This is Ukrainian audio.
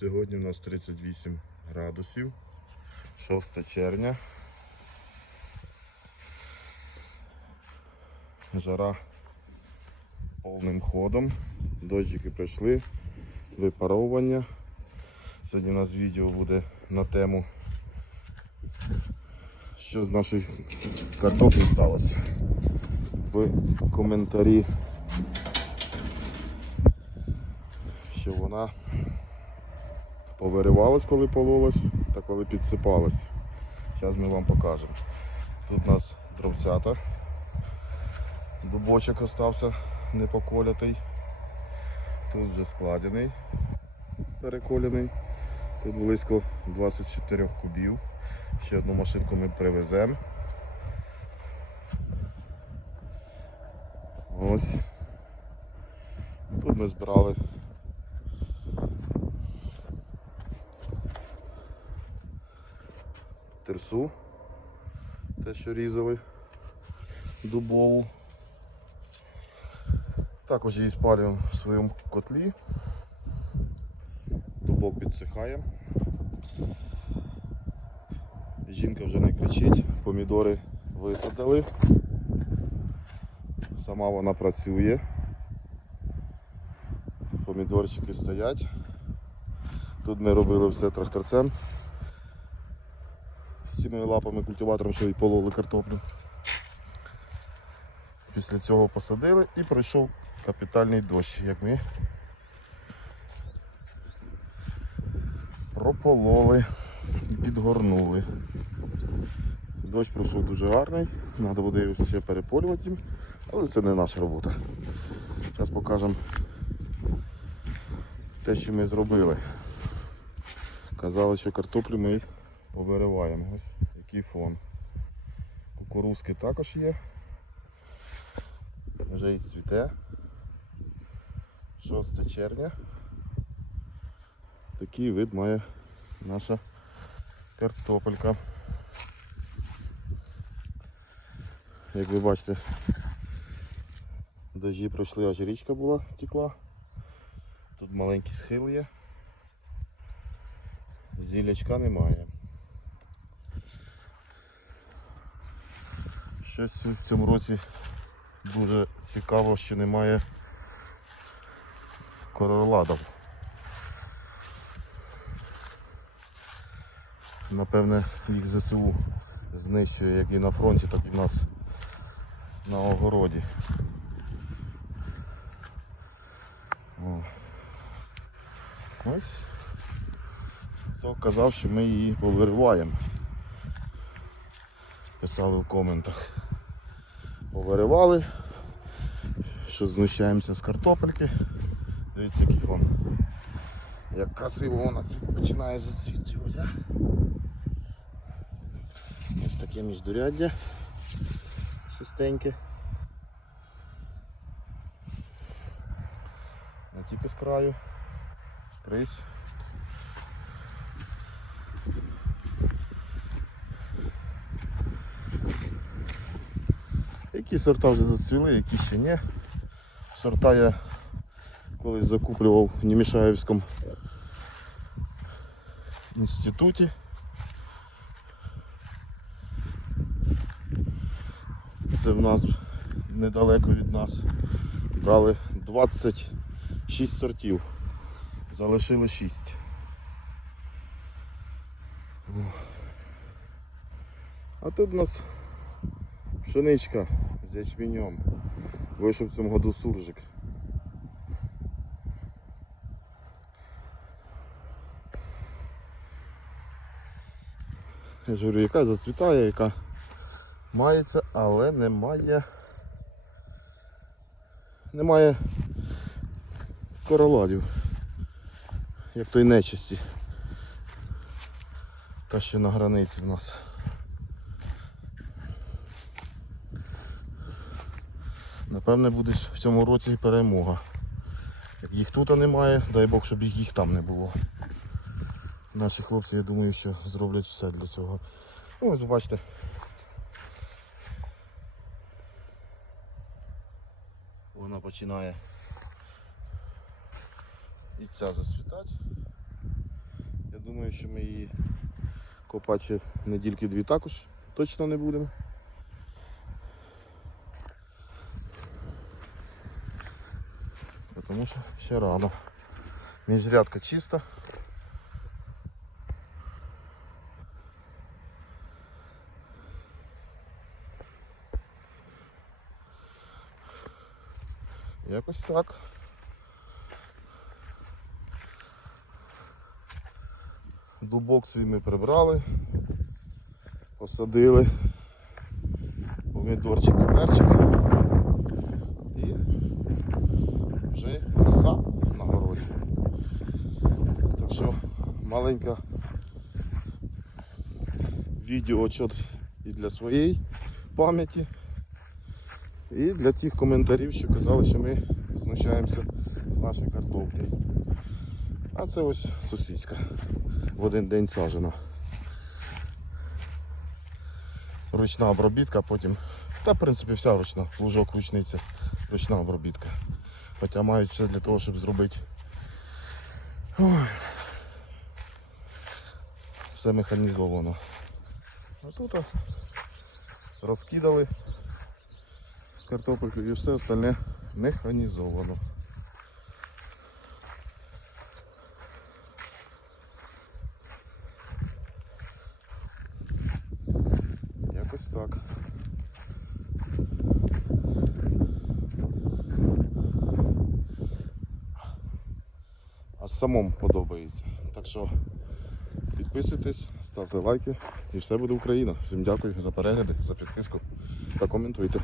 Сьогодні у нас 38 градусів, 6 червня. Жара повним ходом. Дощики прийшли, випаровування. Сьогодні у нас відео буде на тему, що з нашою картоплею сталося. В коментарі, що вона повиривалась, коли пололась, та коли підсипалась. Зараз ми вам покажемо. Тут у нас дровцята. Дубочок остався непоколятий. Тут вже складений, переколений. Тут близько 24 кубів. Ще одну машинку ми привеземо. Ось. Тут ми збирали терсу, те, що різали дубову. Також її спалюємо в своєму котлі. Дубок підсихає. Жінка вже не кричить, помідори висадили. Сама вона працює. Помідорчики стоять. Тут ми робили все тракторцем. З цими лапами культиватором, що і пололи картоплю. Після цього посадили і пройшов капітальний дощ, як ми пропололи і підгорнули. Дощ пройшов дуже гарний, треба буде його ще переполювати, але це не наша робота. Зараз покажемо те, що ми зробили. Казали, що картоплю ми повириваємо. Ось який фон. Кукурузки також є. Вже і цвіте. 6 червня. Такий вид має наша картопелька. Як ви бачите, дожі пройшли, аж річка була, текла. Тут маленький схил є. Зілячка немає. Щось в цьому році дуже цікаво, що немає короладів. Напевне, їх ЗСУ знищує як і на фронті, так і в нас на огороді. Ось хто казав, що ми її повириваємо. Писали в коментах. Повиривали, що знущаємося з картопельки. Дивіться, який фон. Як красиво вона починає зацвітювати. Ось таке міждуряддя чистеньке. Не тільки з краю, скрізь. Які сорта вже зацвіли, які ще ні. Сорта я колись закуплював в Німішаївському інституті. Це в нас недалеко від нас. Брали 26 сортів. Залишили 6. А тут у нас пшеничка з ячменем. Вийшов в цьому году суржик. Я ж говорю, яка зацвітає, яка мається, але немає. Немає короладів, як той нечисті. Та що на границі в нас. Напевне буде в цьому році перемога. Як їх тут немає, дай Бог, щоб їх, там не було. Наші хлопці, я думаю, що зроблять все для цього. Ну, ось бачите. Вона починає і ця зацвітати. думаю, що ми її копати недільки дві також точно не будемо. Тому що ще рано. Міжрядка чиста. Якось так. Дубок свій ми прибрали, посадили помідорчик перчик. І вже краса на городі. Так що маленька відеоотчет і для своєї пам'яті, і для тих коментарів, що казали, що ми знущаємося з нашої картоплі. А це ось сусідська. В один день сажена. Ручна обробітка, потім. Та в принципі вся ручна, лужок ручниця, ручна обробітка. Хоча мають все для того, щоб зробити. Ой. Все механізовано. А тут розкидали картопельку і все остальне механізовано. Якось так. А самому подобається. Так що підписуйтесь, ставте лайки і все буде Україна. Всім дякую за перегляди, за підписку та коментуйте.